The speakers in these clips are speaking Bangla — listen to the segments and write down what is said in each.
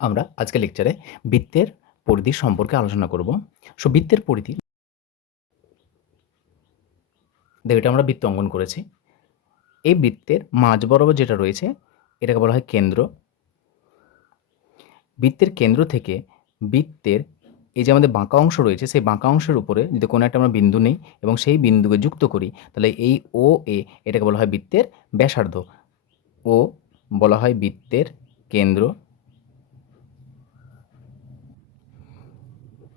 আমরা আজকের লেকচারে বৃত্তের পরিধি সম্পর্কে আলোচনা করব। সো বৃত্তের পরিধি দেখো, এটা আমরা বৃত্ত অঙ্কন করেছি। এই বৃত্তের মাঝ বরাবর যেটা রয়েছে, এটাকে বলা হয় কেন্দ্র। বৃত্তের কেন্দ্র থেকে বৃত্তের এই যে আমাদের বাঁকা অংশ রয়েছে, সেই বাঁকা অংশের উপরে যদি কোনো একটা আমরা বিন্দু নেই এবং সেই বিন্দুকে যুক্ত করি, তাহলে এই ও এ এটাকে বলা হয় বৃত্তের ব্যাসার্ধ। ও বলা হয় বৃত্তের কেন্দ্র।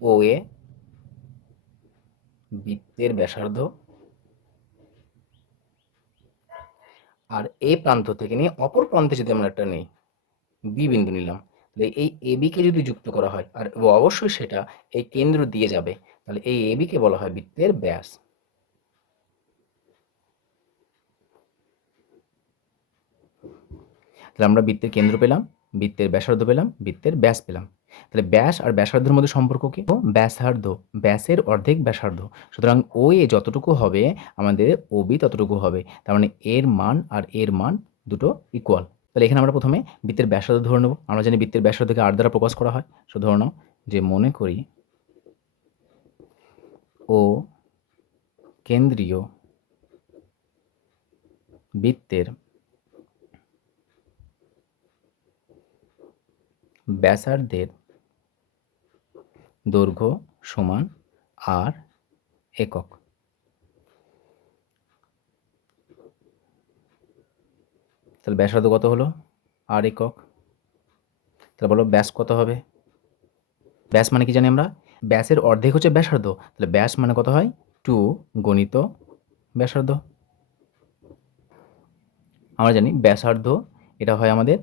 ও এ বৃত্তের ব্যাসার্ধ আর এ প্রান্ত থেকে নিয়ে অপর প্রান্তে যদি আমরা একটা নেই বি বিন্দু নিলাম, তাহলে এই এ বিকে যদি যুক্ত করা হয়, আর অবশ্যই সেটা এই কেন্দ্র দিয়ে যাবে, তাহলে এই এ বিকে বলা হয় বৃত্তের ব্যাস। তাহলে আমরা বৃত্তের কেন্দ্র পেলাম, বৃত্তের ব্যাসার্ধ পেলাম, বৃত্তের ব্যাস পেলাম। তাহলে ব্যাস আর ব্যাসার্ধের মধ্যে সম্পর্ক কি? ব্যাসার্ধ, ব্যাসের অর্ধেক ব্যাসার্ধ। সুতরাং ও এ যতটুকু হবে, আমাদের ও বি ততটুকু হবে। তার মানে এর মান আর এর মান দুটো ইকুয়াল তাহলে এখানে আমরা প্রথমে বৃত্তের ব্যাসার্ধ ধরে নেব। আমরা জানি বৃত্তের ব্যাসার্ধকে আর দ্বারা প্রকাশ করা হয়। সো ধরে নাও যে মনে করি ও কেন্দ্রীয় বৃত্তের ব্যাসার্ধের দৈর্ঘ্য সমান আর একক। তাহলে ব্যাসার্ধ কত হলো? আর একক। তাহলে বলো ব্যাস কত হবে? ব্যাস মানে কি জানি আমরা? ব্যাসের অর্ধেক হচ্ছে ব্যাসার্ধ। তাহলে ব্যাস মানে কত হয়? টু গণিত ব্যাসার্ধ। আমরা জানি ব্যাসার্ধ এটা হয় আমাদের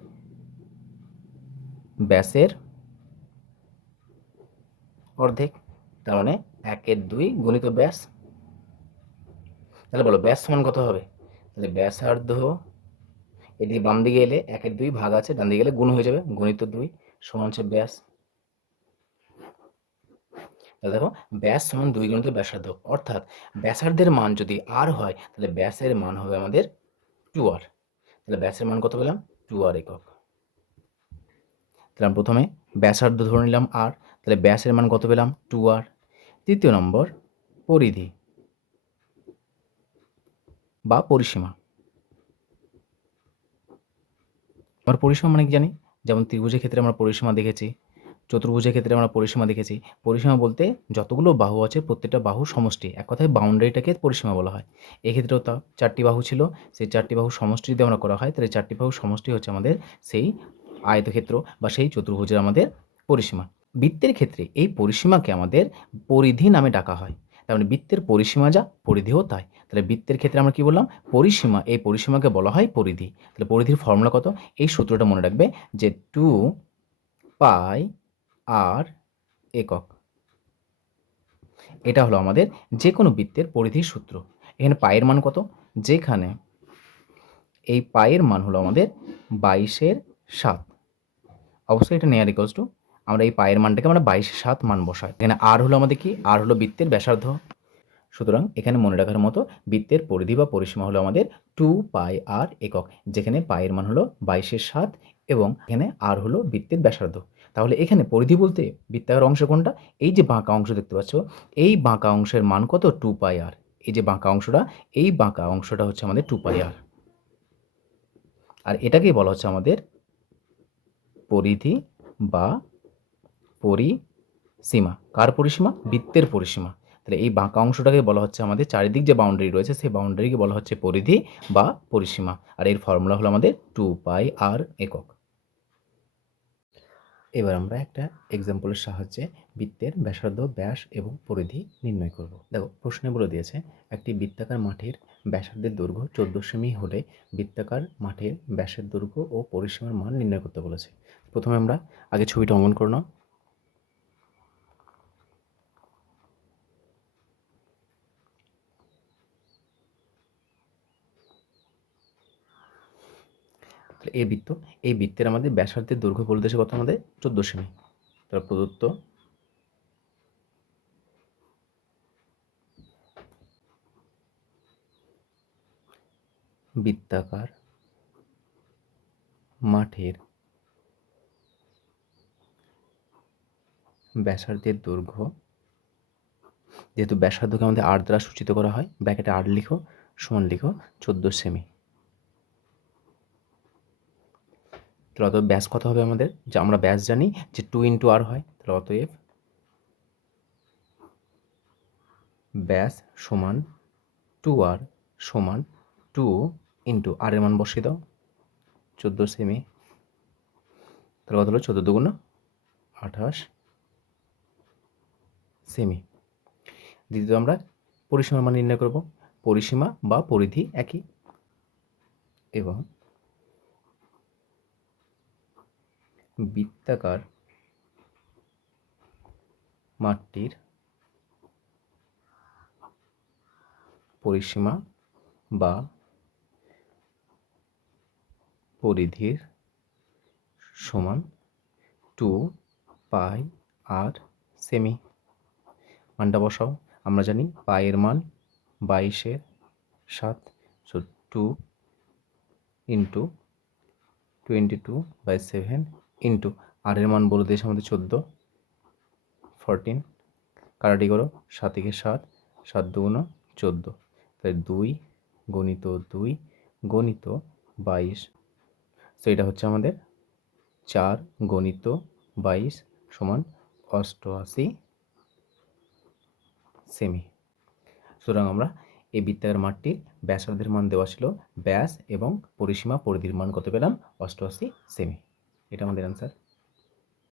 ব্যাসের অর্ধেক, তার মানে একের দুই গণিত ব্যাস। তাহলে বলো ব্যাস সমান কত হবে? তাহলে ব্যাসার্ধ এদিকে বাম দিকে এলে একের দুই ভাগ আছে, ডান দিকে গেলে গুণ হয়ে যাবে, গণিত দুই সমান হচ্ছে ব্যাস। তাহলে দেখো ব্যাস সমান দুই গণিত ব্যাসার্ধ, অর্থাৎ ব্যাসার্ধের মান যদি আর হয়, তাহলে ব্যাসের মান হবে আমাদের টু আর তাহলে ব্যাসের মান কত পেলাম? টু আর একক। তাহলে প্রথমে ব্যাসার্ধ ধরে নিলাম আর তাহলে ব্যাসের মান কত পেলাম? টু আর তৃতীয় নম্বর পরিধি বা পরিসীমা। আমরা পরিসীমা মানে কি জানি? যেমন ত্রিভুজের ক্ষেত্রে আমরা পরিসীমা দেখেছি, চতুর্ভুজের ক্ষেত্রে আমরা পরিসীমা দেখেছি। পরিসীমা বলতে যতগুলো বাহু আছে, প্রত্যেকটা বাহু সমষ্টি। এক কথায় বাউন্ডারিটাকে পরিসীমা বলা হয়। এক্ষেত্রেও তা চারটি বাহু ছিল, সেই চারটি বাহু সমষ্টি যদি আমরা করা হয়, তাহলে চারটি বাহু সমষ্টি হচ্ছে আমাদের সেই আয়তক্ষেত্র বা সেই চতুর্ভুজের আমাদের পরিসীমা। বৃত্তের ক্ষেত্রে এই পরিসীমাকে আমাদের পরিধি নামে ডাকা হয়। তার মানে বৃত্তের পরিসীমা যা, পরিধিও তাই। তাহলে বৃত্তের ক্ষেত্রে আমরা কি বললাম? পরিসীমা, এই পরিসীমাকে বলা হয় পরিধি। তাহলে পরিধির ফর্মুলা কত? এই সূত্রটা মনে রাখবে যে টু পাই আর একক। এটা হলো আমাদের যে কোনো বৃত্তের পরিধির সূত্র। এখানে পায়ের মান কত? যেখানে এই পায়ের মান হলো আমাদের বাইশের সাত। অবশ্যই এটা নেয়ার ইকোয়ালস টু আমরা এই পায়ের মানটাকে আমরা বাইশের সাত মান বসাই। এখানে আর হলো আমাদের কি? আর হলো বৃত্তের ব্যাসার্ধ। সুতরাং এখানে মনে রাখার মতো বৃত্তের পরিধি বা পরিসীমা হলো আমাদের টু পাই আর একক, যেখানে পায়ের মান হলো বাইশের সাত এবং এখানে আর হলো বৃত্তের ব্যাসার্ধ। তাহলে এখানে পরিধি বলতে বৃত্তাকার অংশ কোনটা? এই যে বাঁকা অংশ দেখতে পাচ্ছ, এই বাঁকা অংশের মান কত? টু পাই আর এই যে বাঁকা অংশটা, এই বাঁকা অংশটা হচ্ছে আমাদের টু পাই আর আর এটাকেই বলা হচ্ছে আমাদের পরিধি বা পরিসীমা কার পরিসীমা বৃত্তের পরিসীমা তাহলে এই বাঁকা অংশটাকে বলা হচ্ছে আমাদের চারিদিক যে বাউন্ডারি রয়েছে, সেই বাউন্ডারিকে বলা হচ্ছে পরিধি বা পরিসীমা আর এর ফর্মুলা হলো আমাদের টু পাই আর একক। এবার আমরা একটা এক্সাম্পলের সাহায্যে বৃত্তের ব্যাসার্ধ, ব্যাস এবং পরিধি নির্ণয় করব। দেখো, প্রশ্নে বলে দিয়েছে, একটি বৃত্তাকার মাঠের ব্যাসার্ধের দৈর্ঘ্য চোদ্দ সেমি হলে বৃত্তাকার মাঠের ব্যাসের দৈর্ঘ্য ও পরিসীমার মান নির্ণয় করতে বলেছে। প্রথমে আমরা আগে ছবিটা অঙ্কন করে নাও। এই বৃত্ত, এই বৃত্তের আমাদের ব্যাসার্ধের দৈর্ঘ্য দিয়েছে কত আমাদের চোদ্দ সেমি। তার প্রদত্ত বৃত্তাকার মাঠের ব্যাসার্ধের দৈর্ঘ্য, যেহেতু ব্যাসার্ধকে আমাদের আর দ্বারা সূচিত করা হয় ব্যাকেটে আর লিখো, সমান লিখো, চোদ্দ সেমি। তাহলে অতএব ব্যাস কত হবে আমাদের? যে আমরা ব্যাস জানি যে টু ইন্টু আর হয়, তাহলে অতএব ব্যাস সমান টু আর সমান টু ইন্টু আর এর মান বসিয়ে দাও, চোদ্দ সেমি তাহলে কত হলো? চোদ্দ দুগুণ আঠাশ সেমি দ্বিতীয় আমরা পরিসীমার মান নির্ণয় করব, পরিসীমা বা পরিধি একই। এবং বৃত্তাকার মাঠটির পরিসীমা বা পরিধির সমান টু পাই আর সেমি মানটা বসাও। আমরা জানি পায়ের মান বাইশের সাত। So two into twenty two by seven into আর এর মান বলে দিয়েছে আমাদের চোদ্দ ফরটিন কারাটি করো, সাত সাত সাত দুগুণ চোদ্দ তাই দুই গণিত দুই, গণিত বাইশ তো এটা হচ্ছে আমাদের চার গণিত বাইশ সমান অষ্টআশি সেমি সুতরাং আমরা এই বৃত্তাকার মাঠটির ব্যাসার্ধের মান দেওয়া ছিল ব্যাস এবং পরিসীমা পরিধির মান কত পেলাম? অষ্টআশি সেমি এটা আমাদের অ্যান্সার